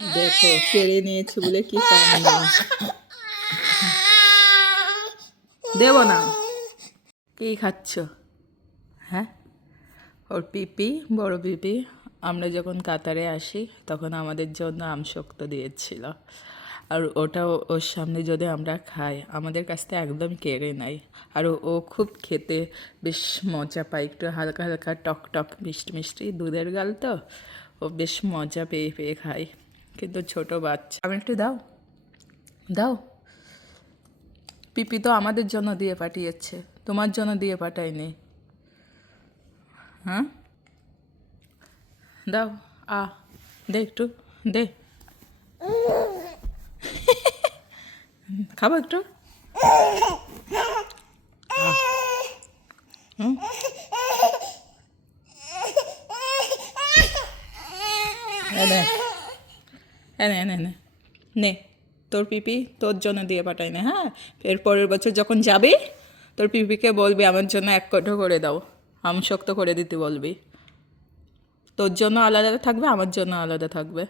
দেখো কেড়ে নিয়েছে বলে কি কম না, দেব না। কি খাচ্ছ? হ্যাঁ, ওর পিপি, বড় পিপি। আমরা যখন কাতারে আসি তখন আমাদের জন্য আমশক্ত দিয়েছিল, আর ওটা ওর সামনে যদি আমরা খাই আমাদের কাছ থেকে একদম কেড়ে নেয়। আর ও খুব খেতে বেশ মজা পায়, একটু হালকা হালকা টক টক মিষ্টি মিষ্টি দুধের গাল তো, ও বেশ মজা পেয়ে পেয়ে খায়। কিন্তু ছোট বাচ্চা, আমি একটু দাও, দাও। পিপি তো আমাদের জন্য দিয়ে পাঠিয়েছে, তোমার জন্য দিয়ে পাঠায়নি। হ্যাঁ, দাও, আ, দে একটু, দে, খাবো একটু। হুম, এনে এনে এনে এনে নে, তোর পিপি তোর জন্য দিয়ে পাঠাই না। হ্যাঁ, এর পরের বছর যখন যাবি তোর পিপিকে বলবি আমার জন্য এক কঠো করে দাও, শক্ত করে দিতে বলবি। তোর জন্য আলাদা থাকবে, আমার জন্য আলাদা থাকবে।